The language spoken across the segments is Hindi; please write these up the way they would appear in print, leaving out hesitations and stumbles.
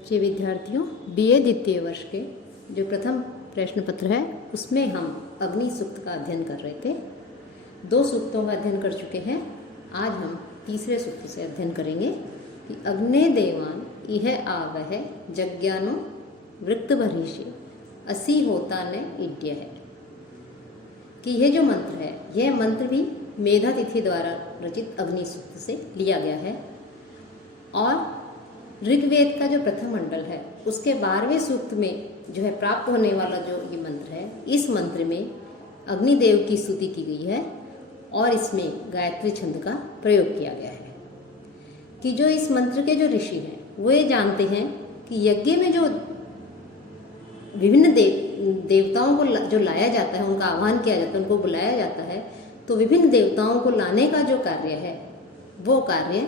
जी विद्यार्थियों, बीए द्वितीय वर्ष के जो प्रथम प्रश्न पत्र है उसमें हम अग्नि सूक्त का अध्ययन कर रहे थे। 2 सूक्तों का अध्ययन कर चुके हैं। आज हम तीसरे सूक्त से अध्ययन करेंगे कि अग्ने देवान इह आवह जज्ञानो वृत्तभरीषे असि होता न इड्य है। कि यह जो मंत्र है, यह मंत्र भी मेधातिथि द्वारा रचित अग्नि सूक्त से लिया गया है और ऋग्वेद का जो प्रथम मंडल है उसके 12वें सूक्त में जो है प्राप्त होने वाला जो ये मंत्र है, इस मंत्र में अग्निदेव की स्तुति की गई है और इसमें गायत्री छंद का प्रयोग किया गया है। कि जो इस मंत्र के जो ऋषि हैं वो ये जानते हैं कि यज्ञ में जो विभिन्न देवताओं को जो लाया जाता है, उनका आह्वान किया जाता है, उनको बुलाया जाता है, तो विभिन्न देवताओं को लाने का जो कार्य है वो कार्य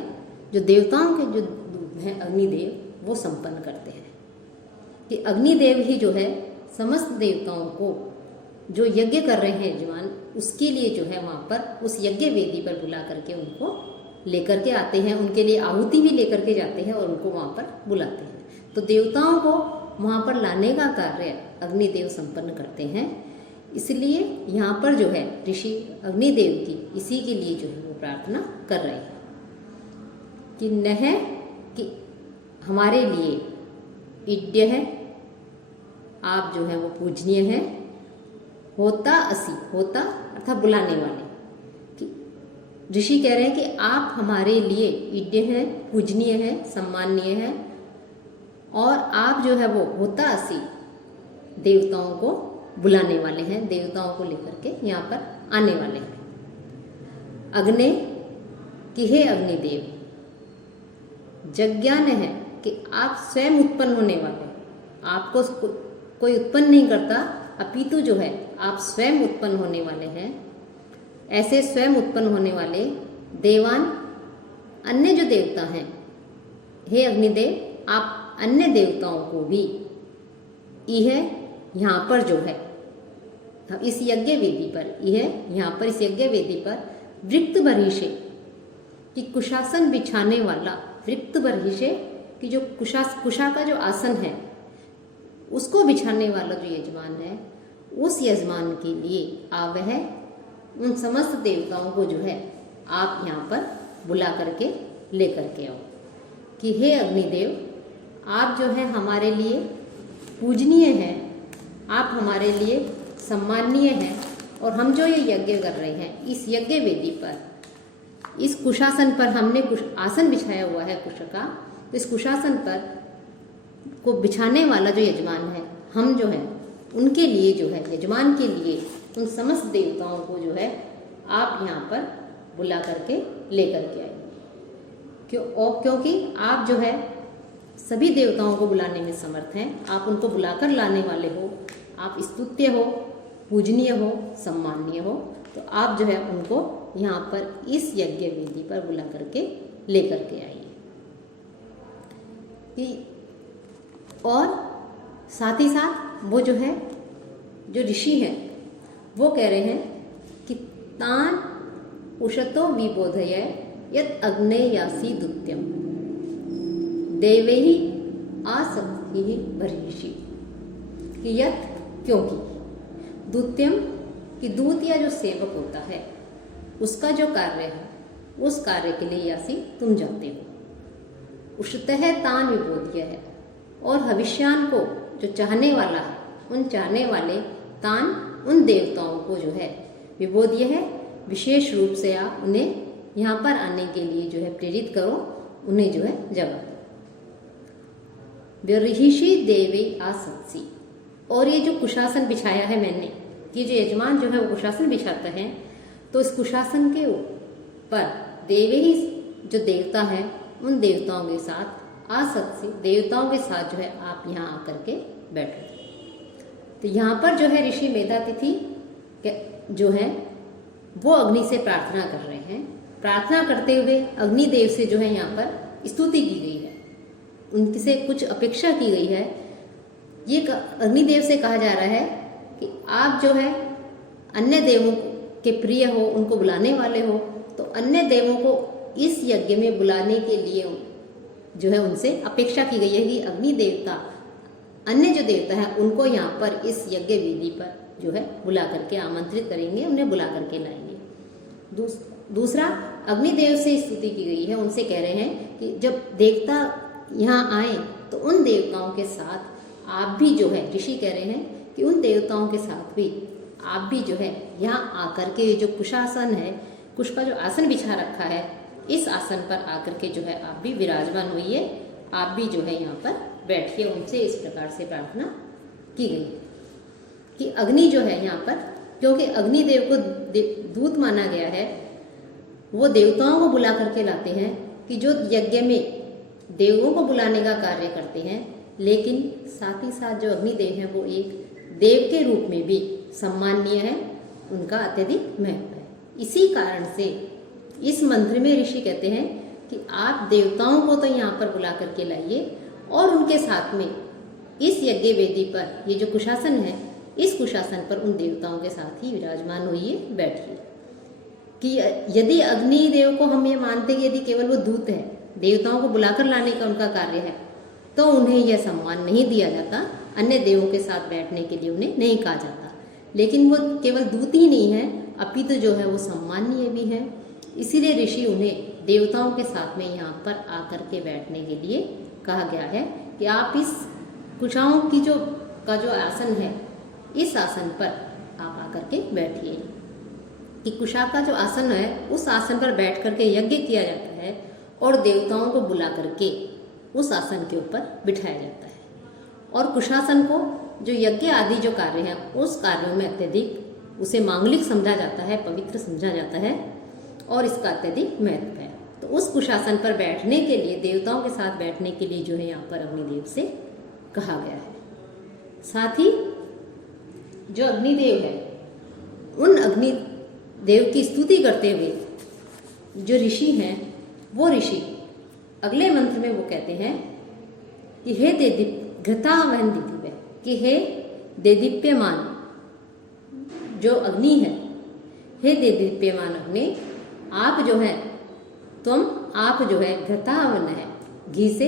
जो देवताओं के जो हैं अग्निदेव वो संपन्न करते हैं। कि अग्निदेव ही जो है समस्त देवताओं को जो यज्ञ कर रहे हैं यजमान, उसके लिए जो है वहाँ पर उस यज्ञ वेदी पर बुला करके उनको लेकर के आते हैं, उनके लिए आहुति भी लेकर के जाते हैं और उनको वहाँ पर बुलाते हैं। तो देवताओं को वहाँ पर लाने का कार्य अग्निदेव संपन्न करते हैं। इसलिए यहाँ पर जो है ऋषि अग्निदेव की इसी के लिए जो है वो प्रार्थना कर रहे हैं कि नह कि हमारे लिए इड्य है, आप जो है वो पूजनीय है, होता असी, होता अर्थात बुलाने वाले। कि ऋषि कह रहे हैं कि आप हमारे लिए इड्य है, पूजनीय है, सम्माननीय है और आप जो है वो होता असी देवताओं को बुलाने वाले हैं, देवताओं को लेकर के यहाँ पर आने वाले हैं। अग्ने कि हे अग्निदेव, जज्ञान है कि आप स्वयं उत्पन्न होने वाले, आपको कोई उत्पन्न नहीं करता, अपितु जो है आप स्वयं उत्पन्न होने वाले हैं। ऐसे स्वयं उत्पन्न होने वाले देवान अन्य जो देवता हैं, हे अग्निदेव आप अन्य देवताओं को भी यह यहाँ पर जो है इस यज्ञ वेदी पर, यह यहाँ पर इस यज्ञ वेदी पर वृत्त बर्हिषे कि कुशासन बिछाने वाला, वृत्त बर्हिषे कि जो कुशा का जो आसन है उसको बिछाने वाला जो यजमान है, उस यजमान के लिए आवह उन समस्त देवताओं को जो है आप यहाँ पर बुला करके ले करके आओ। कि हे अग्निदेव आप जो है हमारे लिए पूजनीय हैं, आप हमारे लिए सम्माननीय हैं और हम जो ये यज्ञ कर रहे हैं इस यज्ञ वेदी पर, इस कुशासन पर हमने आसन बिछाया हुआ है कुश का, तो इस कुशासन पर को बिछाने वाला जो यजमान है, हम जो है उनके लिए जो है यजमान के लिए उन समस्त देवताओं को जो है आप यहाँ पर बुला करके ले करके आए। क्योंकि आप जो है सभी देवताओं को बुलाने में समर्थ हैं, आप उनको बुलाकर लाने वाले हो, आप स्तुत्य हो, पूजनीय हो, सम्माननीय हो, तो आप जो है उनको यहाँ पर इस यज्ञ वेदी पर बुला करके ले करके आइए। और साथ ही साथ वो जो है जो ऋषि हैं वो कह रहे हैं कि तान उषतो विबोधय यत अग्नेयासी दुत्यम देवैहि आसक्तिः बर्हिषि। कि यत क्योंकि दुत्यम कि दूत या जो सेवक होता है उसका जो कार्य है उस कार्य के लिए यासी तुम जाते हो। उषतः तान विबोध्य है और हविष्यान को जो चाहने वाला है, उन चाहने वाले तान उन देवताओं को जो है विबोध्य है, विशेष रूप से आप उन्हें यहाँ पर आने के लिए जो है प्रेरित करो, उन्हें जो है जगा दो। बर्हिषि देवे आसक्ति। और ये जो कुशासन बिछाया है मैंने, कि जो यजमान जो है वो कुशासन बिछाते हैं, तो इस कुशासन के ऊपर देवे ही जो देवता है उन देवताओं के साथ आसक्ति, देवताओं के साथ जो है आप यहाँ आकर के बैठो। तो यहाँ पर जो है ऋषि मेधातिथि जो है वो अग्नि से प्रार्थना कर रहे हैं। प्रार्थना करते हुए अग्निदेव से जो है यहाँ पर स्तुति की गई है, उनसे कुछ अपेक्षा की गई है। ये अग्निदेव से कहा जा रहा है कि आप जो है अन्य देवों के प्रिय हो, उनको बुलाने वाले हो, तो अन्य देवों को इस यज्ञ में बुलाने के लिए जो है उनसे अपेक्षा की गई है कि अग्नि देवता अन्य जो देवता है उनको यहाँ पर इस यज्ञ वेदी पर जो है बुला करके आमंत्रित करेंगे, उन्हें बुला करके लाएंगे। दूसरा, अग्निदेव से स्तुति की गई है, उनसे कह रहे हैं कि जब देवता यहाँ आए तो उन देवताओं के साथ आप भी जो है, ऋषि कह रहे हैं कि उन देवताओं के साथ भी आप भी जो है यहाँ आकर के जो कुशासन है, कुश का जो आसन बिछा रखा है, इस आसन पर आकर के जो है आप भी विराजमान होइए, आप भी जो है यहाँ पर बैठिए। उनसे इस प्रकार से प्रार्थना की गई कि अग्नि जो है यहाँ पर, क्योंकि अग्निदेव को दूत माना गया है, वो देवताओं को बुला करके लाते हैं कि जो यज्ञ में देवों को बुलाने का कार्य करते हैं, लेकिन साथ ही साथ जो अग्निदेव हैं वो एक देव के रूप में भी सम्माननीय है, उनका अत्यधिक महत्व है। इसी कारण से इस मंत्र में ऋषि कहते हैं कि आप देवताओं को तो यहाँ पर बुला करके लाइए और उनके साथ में इस यज्ञ वेदी पर ये जो कुशासन है, इस कुशासन पर उन देवताओं के साथ ही विराजमान होइए, बैठिए। कि यदि अग्निदेव को हम ये मानते कि यदि केवल वो दूत है, देवताओं को बुलाकर लाने का उनका कार्य है, तो उन्हें यह सम्मान नहीं दिया जाता, अन्य देवों के साथ बैठने के लिए उन्हें नहीं कहा जाता। लेकिन वो केवल दूत ही नहीं है, अपितु जो है वो सम्माननीय भी है। इसीलिए ऋषि उन्हें देवताओं के साथ में यहाँ पर आकर के बैठने के लिए कहा गया है कि आप इस कुशाओं की जो आसन है, इस आसन पर आप आकर के बैठिए। कि कुशा का जो आसन है, उस आसन पर बैठ करके यज्ञ किया जाता है और देवताओं को बुला करके उस आसन के ऊपर बिठाया जाता है। और कुशासन को जो यज्ञ आदि जो कार्य हैं, उस कार्यों में अत्यधिक उसे मांगलिक समझा जाता है, पवित्र समझा जाता है और इसका अत्यधिक महत्व है। तो उस कुशासन पर बैठने के लिए, देवताओं के साथ बैठने के लिए जो है यहाँ पर अग्निदेव से कहा गया है। साथ ही जो अग्निदेव है, उन अग्निदेव की स्तुति करते हुए जो ऋषि हैं, वो ऋषि अगले मंत्र में वो कहते हैं कि हे घृतावहन दिव्य, कि हे देदीप्यमान जो अग्नि है, हे देदीप्यमान अग्नि, आप जो है आप जो है घृतावन है, घी से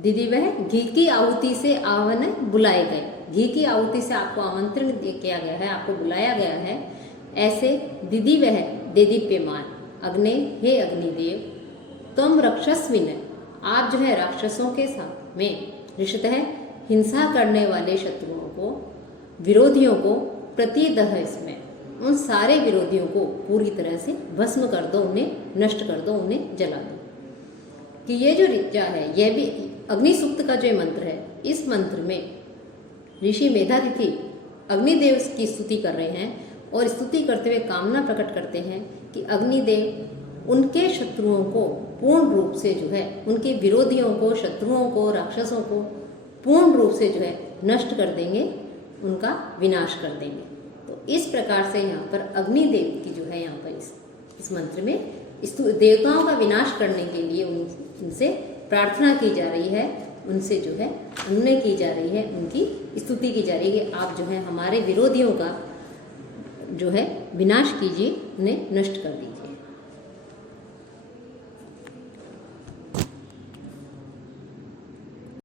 दीदी वह घी की आहुति से आवन बुलाए गए, घी की आहुति से आपको आमंत्रण किया गया है, आपको बुलाया गया है। ऐसे दीदी वह देदीप्यमान अग्नि, हे अग्निदेव, तुम रक्षस्विन, आप जो है राक्षसों के साथ में ऋषतः हिंसा करने वाले शत्रुओं को, विरोधियों को प्रतिदह, इसमें उन सारे विरोधियों को पूरी तरह से भस्म कर दो, उन्हें नष्ट कर दो, उन्हें जला दो। कि ये जो ऋचा है, यह भी अग्नि सूक्त का जो मंत्र है, इस मंत्र में ऋषि मेधातिथि अग्निदेव की स्तुति कर रहे हैं और स्तुति करते हुए कामना प्रकट करते हैं कि अग्निदेव उनके शत्रुओं को पूर्ण रूप से जो है, उनके विरोधियों को, शत्रुओं को, राक्षसों को पूर्ण रूप से जो है नष्ट कर देंगे, उनका विनाश कर देंगे। तो इस प्रकार से यहाँ पर अग्निदेव की जो है यहाँ पर इस मंत्र में देवताओं का विनाश करने के लिए उनसे प्रार्थना की जा रही है, उनसे जो है उन्हें की जा रही है, उनकी स्तुति की जा रही है कि आप जो है हमारे विरोधियों का जो है विनाश कीजिए, उन्हें नष्ट कर दीजिए।